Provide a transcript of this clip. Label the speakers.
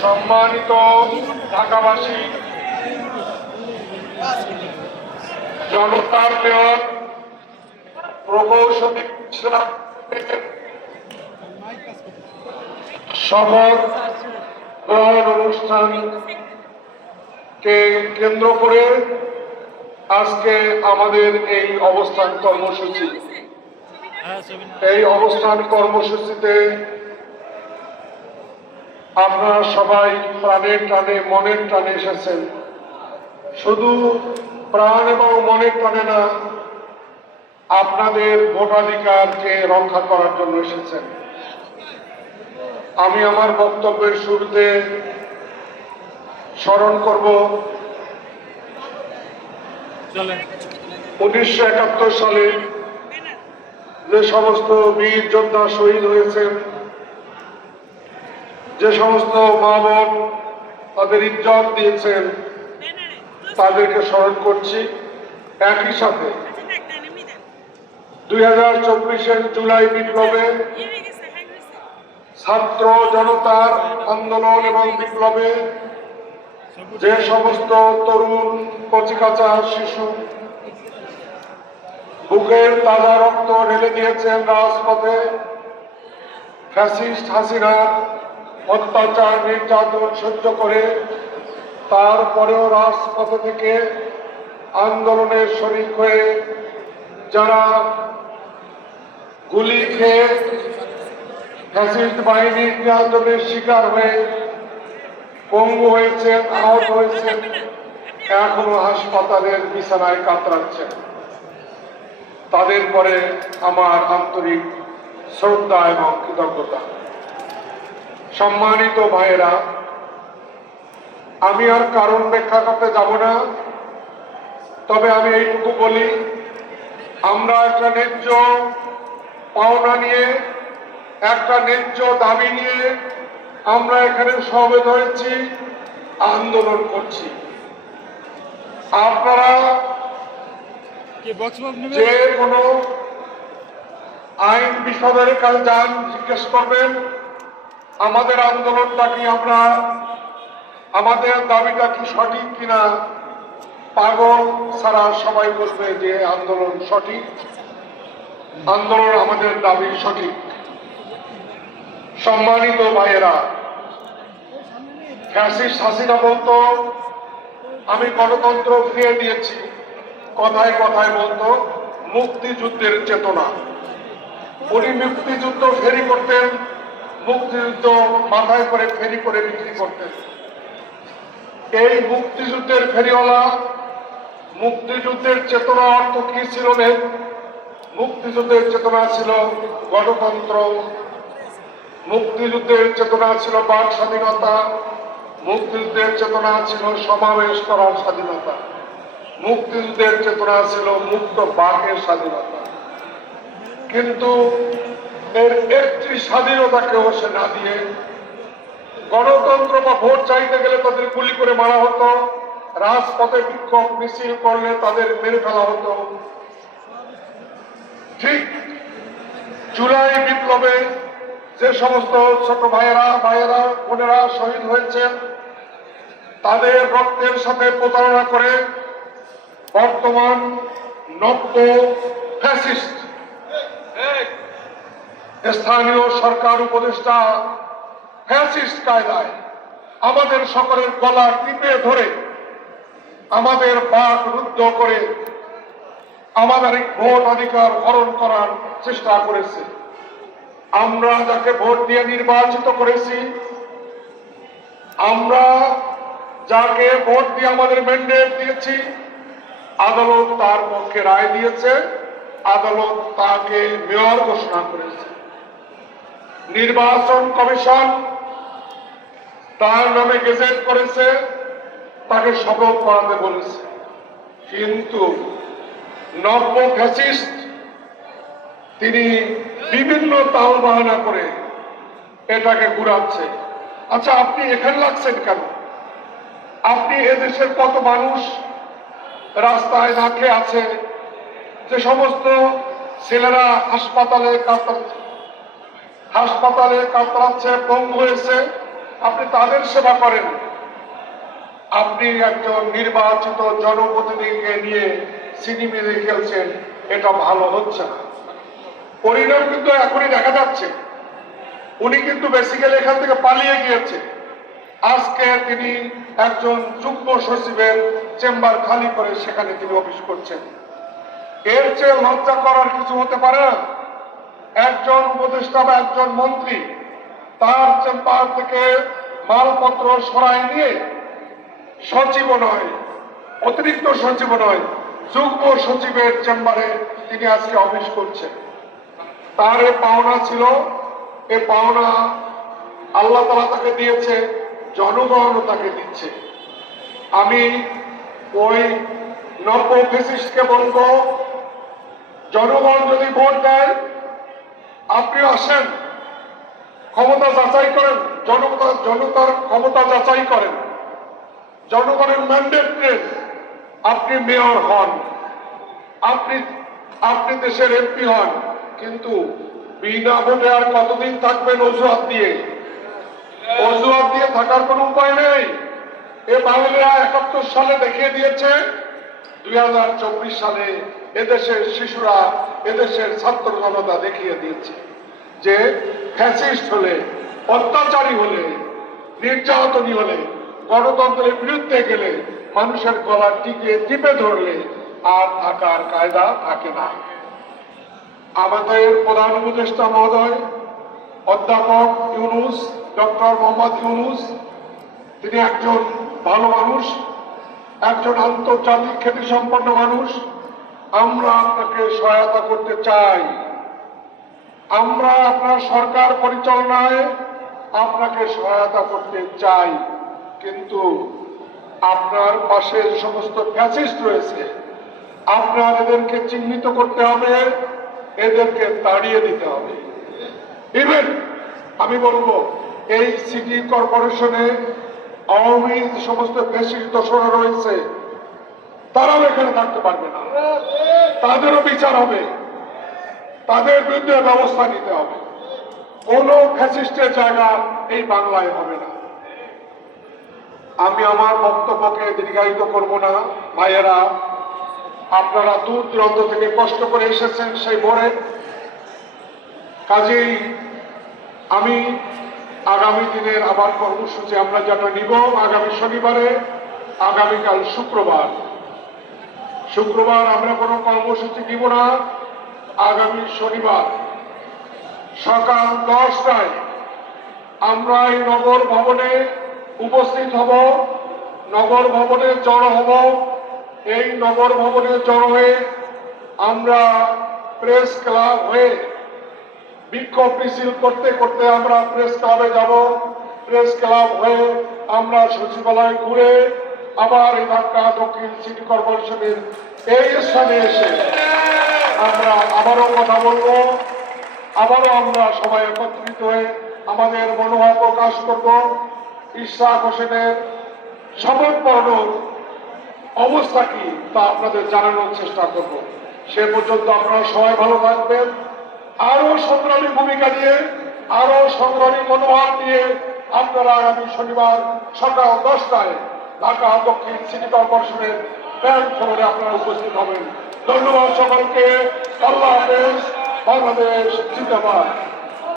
Speaker 1: সম্মানিত ঢাকাবাসী জনতার মেয়র প্রকৌশলী শপথ গ্রহণ অনুষ্ঠানকে কেন্দ্র করে আজকে আমাদের এই অবস্থান কর্মসূচি। এই অবস্থান কর্মসূচিতে আপনারা সবাই প্রাণের টানে, মনের টানে এসেছেন। শুধু প্রাণ এবং মনের টানে না, আপনাদের ভোটাধিকারকে রক্ষা করার জন্য এসেছেন। আমি আমার বক্তব্যের শুরুতে স্মরণ করব উনিশশো একাত্তর সালে যে সমস্ত বীর যোদ্ধা শহীদ হয়েছেন, যে সমস্ত মা বোন তাদের ইজ্জত দিয়েছেন, তাদেরকে স্মরণ করছি একই সাথে। দুই হাজার চব্বিশের জুলাই বিপ্লবে ছাত্র জনতার আন্দোলন এবং বিপ্লবে যে সমস্ত তরুণ, কচিকাচা শিশু বুকের তাজা রক্ত ঢেলে দিয়েছেন রাজপথে। ফ্যাসিস্ট হাসিনার অত্যাচার, নির্যাতন সহ্য করে তারপরেও রাজপথে থেকে আন্দোলনের শরিক হয়ে যারা গুলি খেয়ে ফ্যাসিস্ট বাহিনীর নির্যাতনের শিকার হয়ে পঙ্গু হয়েছেন আহত হয়েছেন এখনও হাসপাতালের বিছানায় কাতরাচ্ছেন। তাদের পরে আমার আন্তরিক শ্রদ্ধা এবং কৃতজ্ঞতা। সম্মানিত ভাইয়েরা আমি আর কারণ ব্যাখ্যা করতে যাব না তবে আমি এইটুকু বলি আমরা একটা ন্যায্য পাওনা নিয়ে একটা ন্যায্য দাবি নিয়ে আমরা এখানে সমবেত হয়েছি আন্দোলন করছি। আপনারা যে কোনো আইন বিশদের কাছে যান জিজ্ঞেস করবেন আমাদের আন্দোলনটা কি আমরা আমাদের দাবিটা কি সঠিক কিনা পাগল ছাড়া সবাই বলবে যে আন্দোলন সঠিক। আন্দোলন আমাদের দাবি সঠিক। সম্মানিত ভাইয়েরা ফ্যাসিস্ট হাসিনা বলতো, আমি গণতন্ত্র ফিরিয়ে দিয়েছি। কথায় কথায় বলতো, মুক্তিযুদ্ধের চেতনা। উনি মুক্তিযুদ্ধ ফেরি করতেন, মুক্তিযুদ্ধ মাথায় করে ফেরি করে বিক্রি করতেন। এই মুক্তিযুদ্ধের ফেরিওয়ালা মুক্তিযুদ্ধের চেতনা অর্থ কি ছিল মুক্তিযুদ্ধের চেতনা ছিল গণতন্ত্র। মুক্তিযুদ্ধের চেতনা ছিল বাক স্বাধীনতা। মুক্তিযুদ্ধের চেতনা ছিল সমাবেশ করার স্বাধীনতা। মুক্তিযুদ্ধের চেতনা ছিল মুক্ত বাকের স্বাধীনতা। কিন্তু এর একটি স্বাধীনতাকেও সে না দিয়ে গণতন্ত্র বা ভোট চাইতে গেলে তাদের গুলি করে মারা হতো, রাজপথে বিক্ষোভ, মিছিল করলে তাদের মেরে ফেলা হতো। ঠিক জুলাই বিপ্লবে যে সমস্ত ছোট ভাইয়েরা ভাইয়েরা, বোনেরা শহীদ হয়েছেন তাদের রক্তের সাথে প্রতারণা করে বর্তমান নব্য ফ্যাসিস্ট। স্থানীয় সরকার উপদেষ্টা ফ্যাসিস্ট কায়দায় আমাদের সকলের গলা টিপে ধরে আমাদের বাক রুদ্ধ করে আমাদের ভোট অধিকার হরণ করার চেষ্টা করেছে। আমরা যাকে ভোট দিয়ে নির্বাচিত করেছি, আমরা যাকে ভোট দিয়ে আমাদের ম্যান্ডেট দিয়েছি, আদালত তার পক্ষে রায় দিয়েছে, আদালত তাকে মেয়র ঘোষণা করেছে। নির্বাচন কমিশন তার নামে গেজেট করেছে, তাকে শপথ করাতে বলেছে। কিন্তু নব্য ফ্যাসিস্ট তিনি বিভিন্ন তাল বাহানা করে এটাকে ঘুরাচ্ছে। আচ্ছা আপনি এখানে লাগছেন কেন? আপনি এদেশের কত মানুষ রাস্তায় না আছে? যে সমস্ত ছেলেরা হাসপাতালে হাসপাতালে কাতরাচ্ছে, পঙ্গু হয়েছে, আপনি তাদের সেবা করেন। আপনি একজন নির্বাচিত জনপ্রতিনিধিকে নিয়ে সিনেমিনে খেলছেন, এটা ভালো হচ্ছে না। পরিণাম কিন্তু এখনই দেখা যাচ্ছে। উনি কিন্তু বেসিক্যালি এখান থেকে পালিয়ে গিয়েছে। আজকে তিনি একজন যুগ্ম সচিবের চেম্বার খালি করে সেখানে তিনি অফিস করছেন। এর চেয়ে লজ্জা করার কিছু হতে পারে না। একজন উপদেষ্টা বা একজন মন্ত্রী তার চেম্বার থেকে মালপত্র সরাই নিয়ে সচিব নয়, অতিরিক্ত সচিব নয়, যুগ্ম সচিবের চেম্বারে তিনি আজকে অফিস করছেন। তার এ পাওনা ছিল, এ পাওনা আল্লাহ তালা তাকে দিয়েছে জনগণও তাকে দিচ্ছে। আমি ওই নব্য ফেসিস্টকে বলব, জনগণ যদি ভোট দেয় আপনিও আসেন, ক্ষমতা যাচাই করেন, জনতা জনতার ক্ষমতা যাচাই করেন। জনগণের ম্যান্ডেট আপনি মেয়র হন। আপনি আপনি দেশের এমপি হন। কিন্তু বিনা ভোটে আর কতদিন থাকবেন অজুহাত দিয়ে? অজুহাত দিয়ে থাকার কোনো উপায় নেই। এ বাঙালিরা একাত্তর সালে দেখিয়ে দিয়েছে, দুই হাজার চব্বিশ সালে এদেশের শিশুরা, এদেশের ছাত্র জনতা দেখিয়ে দিয়েছে যে ফ্যাসিস্ট হলে, অত্যাচারী হলে, নির্যাতনী হলে, গণতন্ত্রের বিরুদ্ধে গেলে মানুষের গলা টিকে, টিপে ধরলে আর থাকার কায়দা থাকে না। আমাদের প্রধান উপদেষ্টা মহোদয় অধ্যাপক ইউনুস, ডক্টর মোহাম্মদ ইউনুস, তিনি একজন ভালো মানুষ, একজন আন্তর্জাতিক খ্যাতি সম্পন্ন মানুষ। আমরা আপনাকে সহায়তা করতে চাই। আমরা আপনার সরকার পরিচালনায় আপনাকে সহায়তা করতে চাই। কিন্তু আপনার পাশে যে সমস্ত ফ্যাসিস্ট রয়েছে, আপনার এদেরকে চিহ্নিত করতে হবে, এদেরকে তাড়িয়ে দিতে হবে। বলব, এই সিটি কর্পোরেশনে আওয়ামী সমস্ত ফ্যাসিস্ট দোষরা রয়েছে, তারাও এখানে থাকতে পারবে না। তাদেরও বিচার হবে। তাদের বিরুদ্ধে ব্যবস্থা নিতে হবে। কোন ফ্যাসিস্টের জায়গা এই বাংলায় হবে না। আমি আমার বক্তব্যকে দীর্ঘায়িত করব না, ভাইয়েরা। আপনারা দূর দূরান্ত থেকে কষ্ট করে এসেছেন সেই ভোরে। কাজেই আমি আগামী দিনের আবার কর্মসূচি আমরা যেটা নিব আগামী শনিবারে, আগামীকাল শুক্রবার। শুক্রবার আমরা কোনো কর্মসূচি নিব না, আগামী শনিবার। সকাল দশটায় আমরা এই নগর ভবনে উপস্থিত হব, নগর ভবনে জড়ো হব। এই নগর ভবনে জড়ো হয়ে আমরা প্রেস ক্লাব হয়ে বিক্ষোভ মিছিল করতে করতে আমরা প্রেস ক্লাবে যাব। প্রেস ক্লাব হয়ে আমরা সচিবালয় ঘুরে আবার এই ঢাকা দক্ষিণ সিটি কর্পোরেশনের এই স্থানে এসে আমরা আবারও কথা বলব। আবারও আমরা সবাই একত্রিত হয়ে আমাদের মনোভাব প্রকাশ করব। ইশরাক হোসেনের সমর্পণ অবস্থা কি তা আপনাদের জানানোর চেষ্টা করব। সে পর্যন্ত আপনারা সবাই ভালো থাকবেন। সংগ্রামী ভূমিকা নিয়ে, আরও সংগ্রামী মনোভাব নিয়ে আপনারা আগামী শনিবার সকাল দশটায় ঢাকা দক্ষিণ সিটি কর্পোরেশনের ব্যাংক ফোরে আপনারা উপস্থিত হবেন। ধন্যবাদ সকলকে। হাফেজ। বাংলাদেশ জিন্দাবাদ।